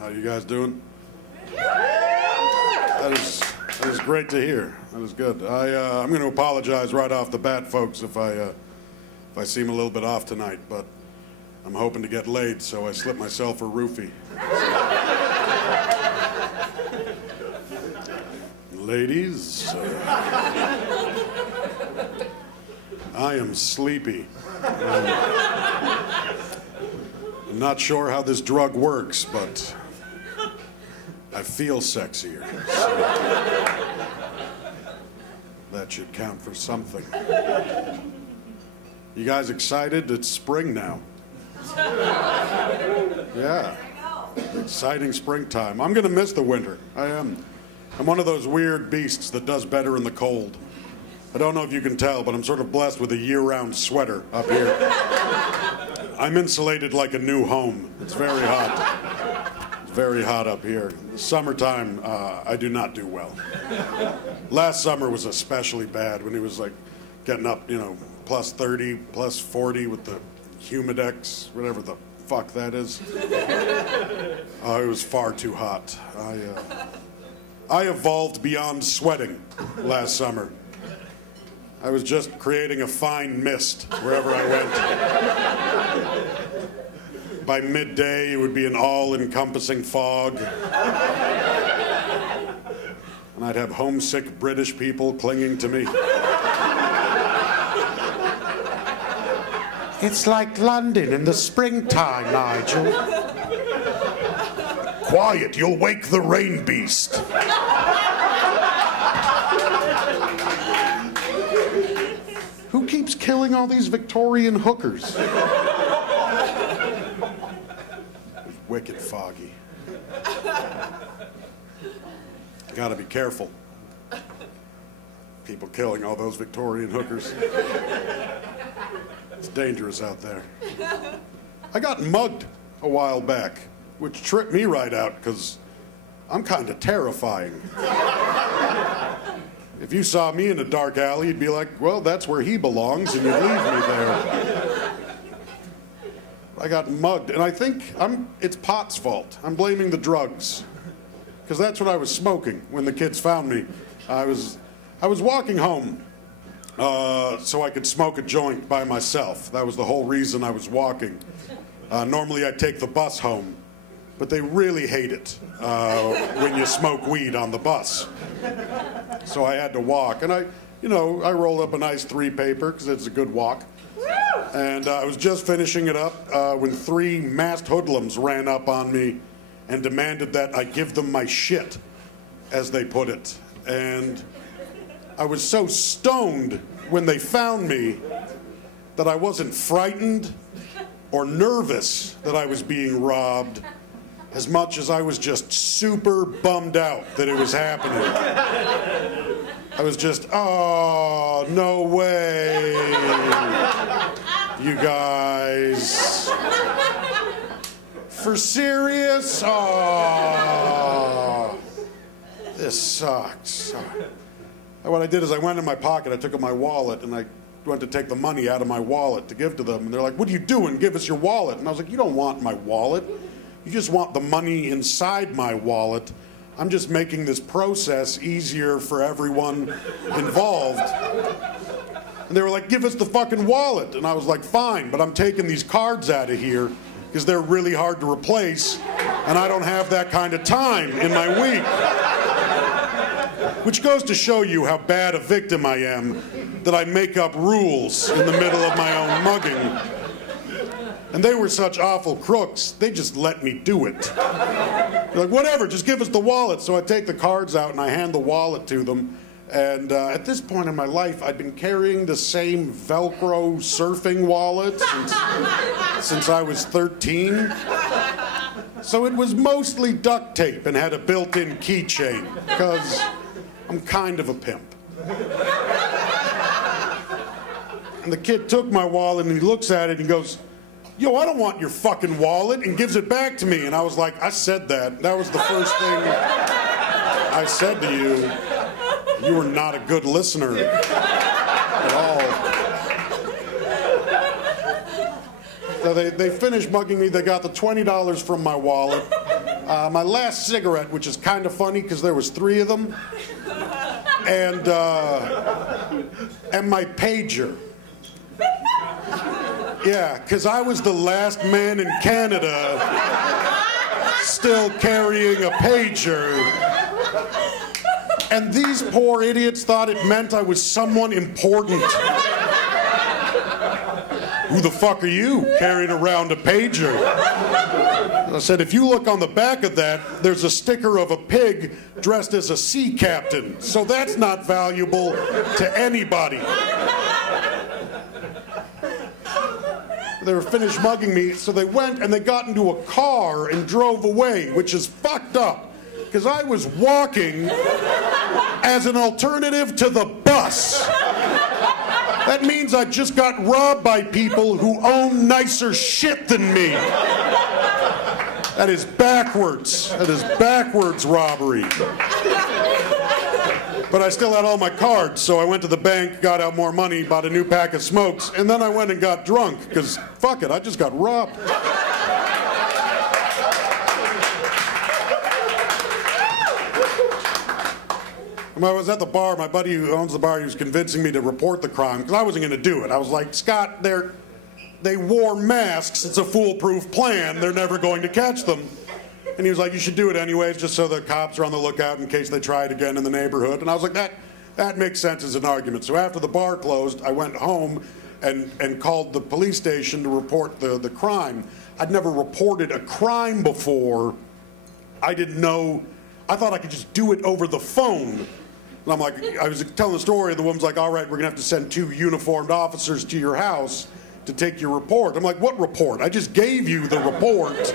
How you guys doing? That is great to hear. That is good. I'm going to apologize right off the bat, folks, if I seem a little bit off tonight, but I'm hoping to get laid, so I slipped myself a roofie. Ladies, I am sleepy. I'm not sure how this drug works, but I feel sexier. So that should count for something. You guys excited? It's spring now. Yeah. Exciting springtime. I'm going to miss the winter. I am. I'm one of those weird beasts that does better in the cold. I don't know if you can tell, but I'm sort of blessed with a year-round sweater up here. I'm insulated like a new home. It's very hot. It's very hot up here. Summertime, I do not do well. Last summer was especially bad when it was like getting up, you know, plus 30, plus 40 with the humidex, whatever the fuck that is. It was far too hot. I evolved beyond sweating last summer. I was just creating a fine mist wherever I went. By midday, it would be an all-encompassing fog. And I'd have homesick British people clinging to me. It's like London in the springtime, Nigel. Quiet, you'll wake the rain beast. Who keeps killing all these Victorian hookers? It's wicked foggy. You gotta be careful. People killing all those Victorian hookers. It's dangerous out there. I got mugged a while back, which tripped me right out because I'm kind of terrifying. If you saw me in a dark alley, you'd be like, well, that's where he belongs, and you'd leave me there. I got mugged, and I think it's pot's fault. I'm blaming the drugs, because that's what I was smoking when the kids found me. I was walking home so I could smoke a joint by myself. That was the whole reason I was walking. Normally I'd take the bus home, but they really hate it when you smoke weed on the bus. So I had to walk, and I rolled up a nice 3-paper because it's a good walk. And I was just finishing it up when 3 masked hoodlums ran up on me and demanded that I give them my shit, as they put it. And I was so stoned when they found me that I wasn't frightened or nervous that I was being robbed, as much as I was just super bummed out that it was happening. I was just, oh, no way, you guys. For serious? Oh, this sucks. What I did is I went in my pocket, I took out my wallet, and I went to take the money out of my wallet to give to them. And they're like, what are you doing? Give us your wallet. And I was like, you don't want my wallet. You just want the money inside my wallet. I'm just making this process easier for everyone involved. And they were like, give us the fucking wallet. And I was like, fine, but I'm taking these cards out of here because they're really hard to replace, and I don't have that kind of time in my week. Which goes to show you how bad a victim I am, that I make up rules in the middle of my own mugging. And they were such awful crooks, they just let me do it. They're like, whatever, just give us the wallet. So I take the cards out and I hand the wallet to them. And at this point in my life, I'd been carrying the same Velcro surfing wallet since I was 13. So it was mostly duct tape and had a built-in keychain, because I'm kind of a pimp. And the kid took my wallet and he looks at it and he goes, yo, I don't want your fucking wallet, and gives it back to me. And I was like, I said that. That was the first thing I said to you. You were not a good listener at all. So they finished mugging me. They got the $20 from my wallet. My last cigarette, which is kind of funny because there was 3 of them, and my pager. Yeah, because I was the last man in Canada still carrying a pager. And these poor idiots thought it meant I was someone important. Who the fuck are you carrying around a pager? I said, if you look on the back of that, there's a sticker of a pig dressed as a sea captain. So that's not valuable to anybody. They were finished mugging me, so they went and they got into a car and drove away, which is fucked up. Because I was walking as an alternative to the bus. That means I just got robbed by people who own nicer shit than me. That is backwards. That is backwards robbery. But I still had all my cards, so I went to the bank, got out more money, bought a new pack of smokes, and then I went and got drunk, because fuck it, I just got robbed. When I was at the bar, my buddy who owns the bar, he was convincing me to report the crime, because I wasn't going to do it. I was like, Scott, they wore masks, it's a foolproof plan, they're never going to catch them. And he was like, you should do it anyways, just so the cops are on the lookout in case they try it again in the neighborhood. And I was like, that makes sense as an argument. So after the bar closed, I went home and called the police station to report the crime. I'd never reported a crime before. I didn't know. I thought I could just do it over the phone. And I'm like, I was telling the story, and the woman's like, all right, we're going to have to send 2 uniformed officers to your house to take your report. I'm like, what report? I just gave you the report.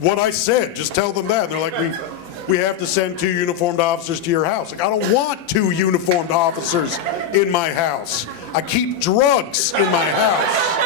What I said, just tell them that. And they're like, we have to send 2 uniformed officers to your house. Like, I don't want 2 uniformed officers in my house. I keep drugs in my house.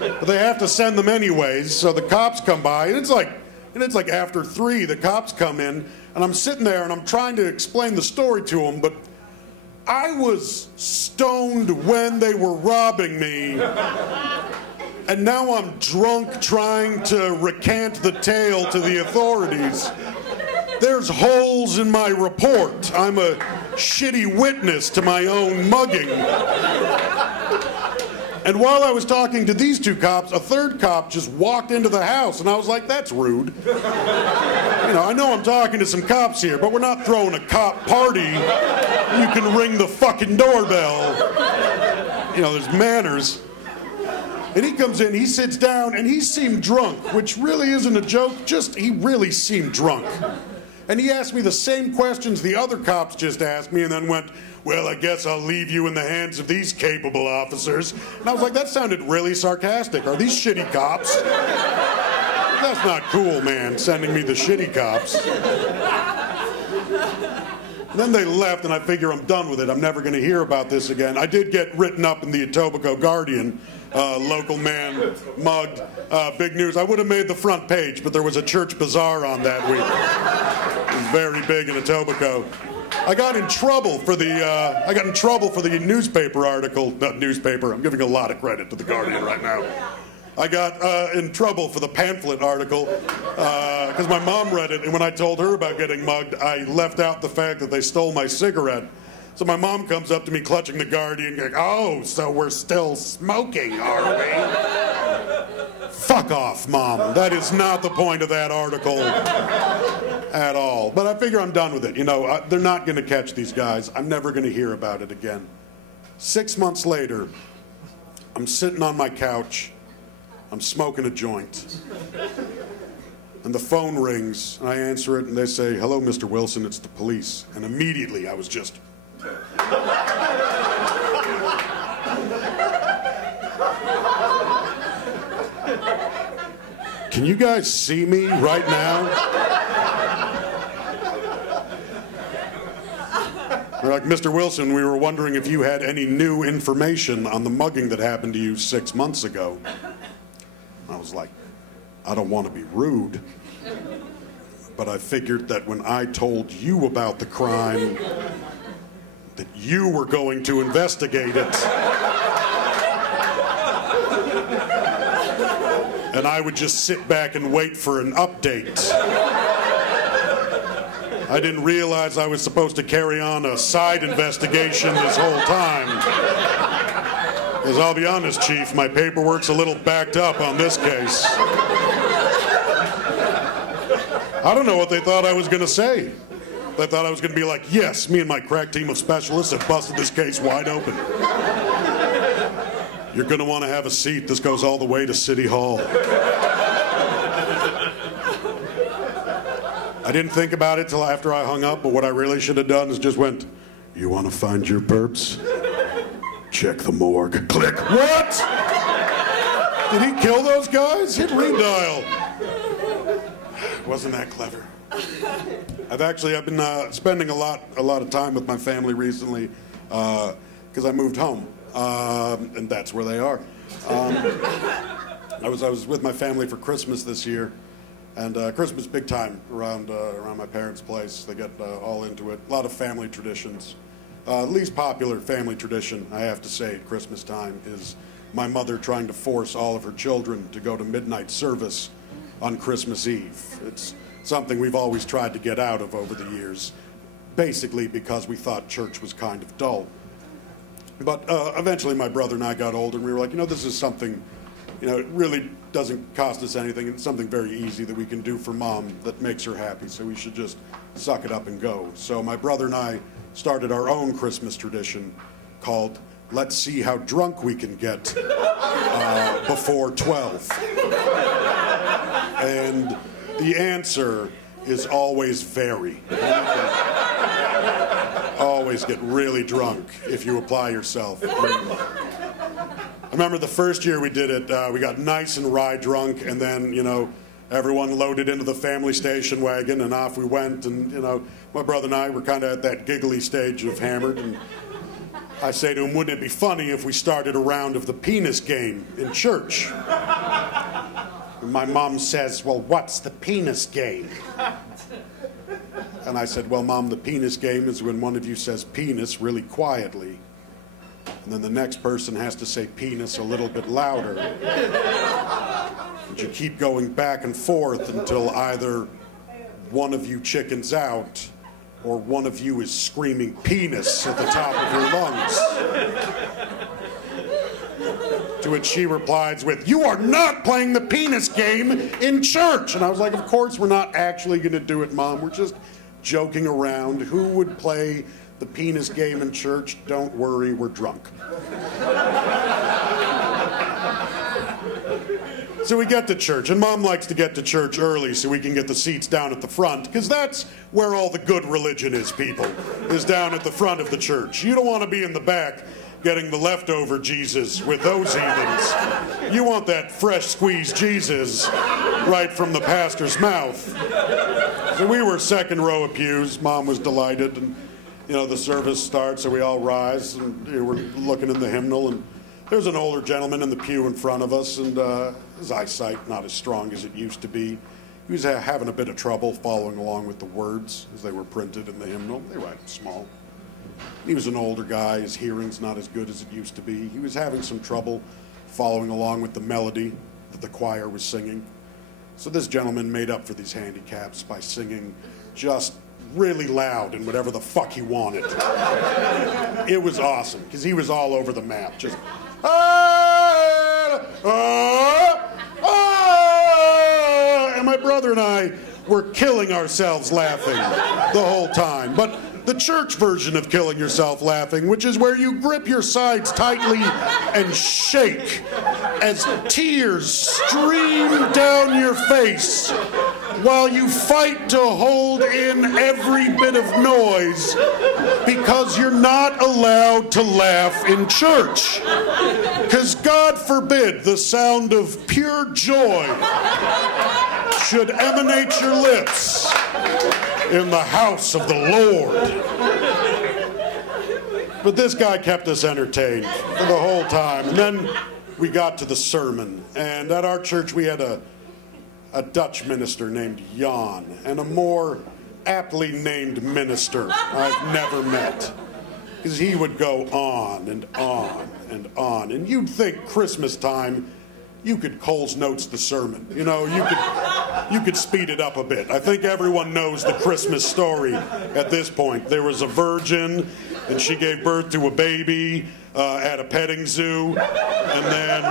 But they have to send them anyways, so the cops come by, and it's like after 3, the cops come in, and I'm sitting there and I'm trying to explain the story to them, but I was stoned when they were robbing me, and now I'm drunk trying to recant the tale to the authorities. There's holes in my report. I'm a shitty witness to my own mugging. And while I was talking to these 2 cops, a 3rd cop just walked into the house, and I was like, that's rude. I know I'm talking to some cops here, but we're not throwing a cop party. You can ring the fucking doorbell. There's manners. And he comes in, he sits down, and he seemed drunk, which really isn't a joke, he really seemed drunk. And he asked me the same questions the other cops just asked me, and then went, well, I guess I'll leave you in the hands of these capable officers. And I was like, that sounded really sarcastic. Are these shitty cops? That's not cool, man, sending me the shitty cops. And then they left, and I figure I'm done with it. I'm never going to hear about this again. I did get written up in the Etobicoke Guardian. Local man mugged. Big news. I would have made the front page, but there was a church bazaar on that week. It was very big in Etobicoke. I got in trouble for the newspaper article. Not newspaper. I'm giving a lot of credit to the Guardian right now. I got in trouble for the pamphlet article because my mom read it, and when I told her about getting mugged, I left out the fact that they stole my cigarette. So my mom comes up to me clutching the Guardian, going, oh, so we're still smoking, are we? Fuck off, Mom. That is not the point of that article at all. But I figure I'm done with it. They're not going to catch these guys. I'm never going to hear about it again. 6 months later, I'm sitting on my couch. I'm smoking a joint. And the phone rings, and I answer it, and they say, hello, Mr. Wilson, it's the police. And immediately I was just... Can you guys see me right now? They're like, Mr. Wilson, we were wondering if you had any new information on the mugging that happened to you 6 months ago. I was like, I don't want to be rude, but I figured that when I told you about the crime, that you were going to investigate it. and I would just sit back and wait for an update. I didn't realize I was supposed to carry on a side investigation this whole time. Because I'll be honest, Chief, my paperwork's a little backed up on this case. I don't know what they thought I was going to say. They thought I was going to be like, yes, me and my crack team of specialists have busted this case wide open. You're going to want to have a seat. This goes all the way to City Hall. I didn't think about it till after I hung up, but what I really should have done is just went, you want to find your perps? Check the morgue. Click. What? Did he kill those guys? Hit redial. Wasn't that clever? I've been spending a lot of time with my family recently because I moved home, and that's where they are. I was with my family for Christmas this year, and Christmas big time around my parents' place. They get all into it. A lot of family traditions. The least popular family tradition, I have to say, at Christmas time is my mother trying to force all of her children to go to midnight service on Christmas Eve. It's something we've always tried to get out of over the years, basically because we thought church was kind of dull. But eventually my brother and I got older, and we were like, this is something, it really doesn't cost us anything. It's something very easy that we can do for Mom that makes her happy, so we should just suck it up and go. So my brother and I started our own Christmas tradition called Let's See How Drunk We Can Get Before 12. And the answer is always very. Always get really drunk if you apply yourself. I remember the first year we did it, we got nice and rye drunk, and then, everyone loaded into the family station wagon, and off we went, and, my brother and I were kind of at that giggly stage of hammered, and I say to him, wouldn't it be funny if we started a round of the penis game in church? And my mom says, well, what's the penis game? And I said, well, Mom, the penis game is when one of you says penis really quietly, and then the next person has to say penis a little bit louder. And you keep going back and forth until either one of you chickens out or one of you is screaming penis at the top of your lungs. To which she replies with, you are not playing the penis game in church. And I was like, of course we're not actually going to do it, Mom. We're just joking around. Who would play the penis game in church? Don't worry, we're drunk. So we get to church, and Mom likes to get to church early so we can get the seats down at the front, because that's where all the good religion is, people, is down at the front of the church. You don't want to be in the back getting the leftover Jesus with those heathens. You want that fresh squeezed Jesus right from the pastor's mouth. So we were second row of pews. Mom was delighted, and the service starts, so we all rise, and we're looking in the hymnal, and there's an older gentleman in the pew in front of us, and his eyesight not as strong as it used to be. He was having a bit of trouble following along with the words as they were printed in the hymnal. They were small. He was an older guy. His hearing's not as good as it used to be. He was having some trouble following along with the melody that the choir was singing. So this gentleman made up for these handicaps by singing just really loud and whatever the fuck he wanted. It was awesome, because he was all over the map. Just, and my brother and I were killing ourselves laughing the whole time. But the church version of killing yourself laughing, which is where you grip your sides tightly and shake as tears stream down your face while you fight to hold in every bit of noise because you're not allowed to laugh in church. Because God forbid the sound of pure joy should emanate your lips in the house of the Lord. But this guy kept us entertained for the whole time. And then we got to the sermon. And at our church we had a Dutch minister named Jan, and a more aptly named minister I've never met. Because he would go on and on and on. And you'd think Christmas time you could Coles Notes the sermon. You know, you could speed it up a bit. I think everyone knows the Christmas story at this point. There was a virgin, and she gave birth to a baby at a petting zoo, and then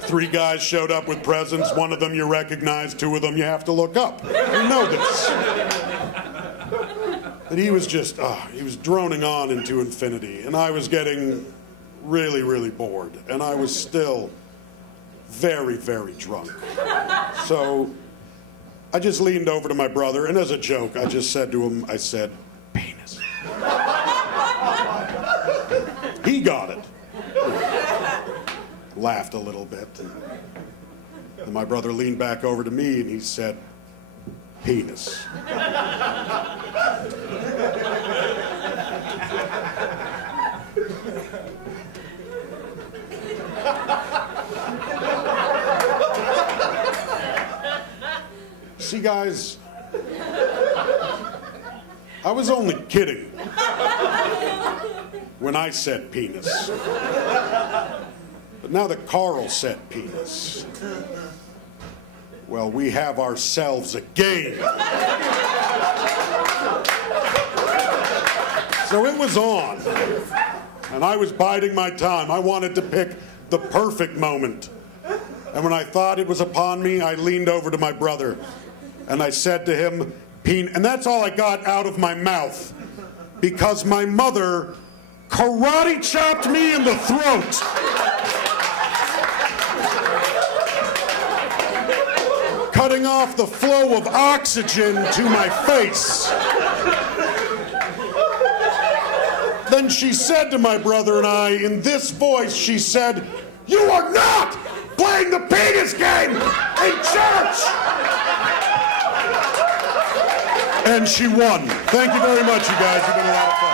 3 guys showed up with presents. One of them you recognize, 2 of them you have to look up. You know this. But he was just, he was droning on into infinity, and I was getting really, really bored, and I was still very, very drunk. So I just leaned over to my brother, and as a joke, I just said to him, I said, penis. He got it. Laughed a little bit. And my brother leaned back over to me, and he said, penis. See, guys, I was only kidding when I said penis. But now that Carl said penis, well, we have ourselves a game. So it was on, and I was biding my time. I wanted to pick the perfect moment. And when I thought it was upon me, I leaned over to my brother, and I said to him, and that's all I got out of my mouth, because my mother karate chopped me in the throat. Cutting off the flow of oxygen to my face. Then she said to my brother and I, in this voice, she said, "You are not playing the penis game in church!" And she won. Thank you very much, you guys. You've been a lot of fun.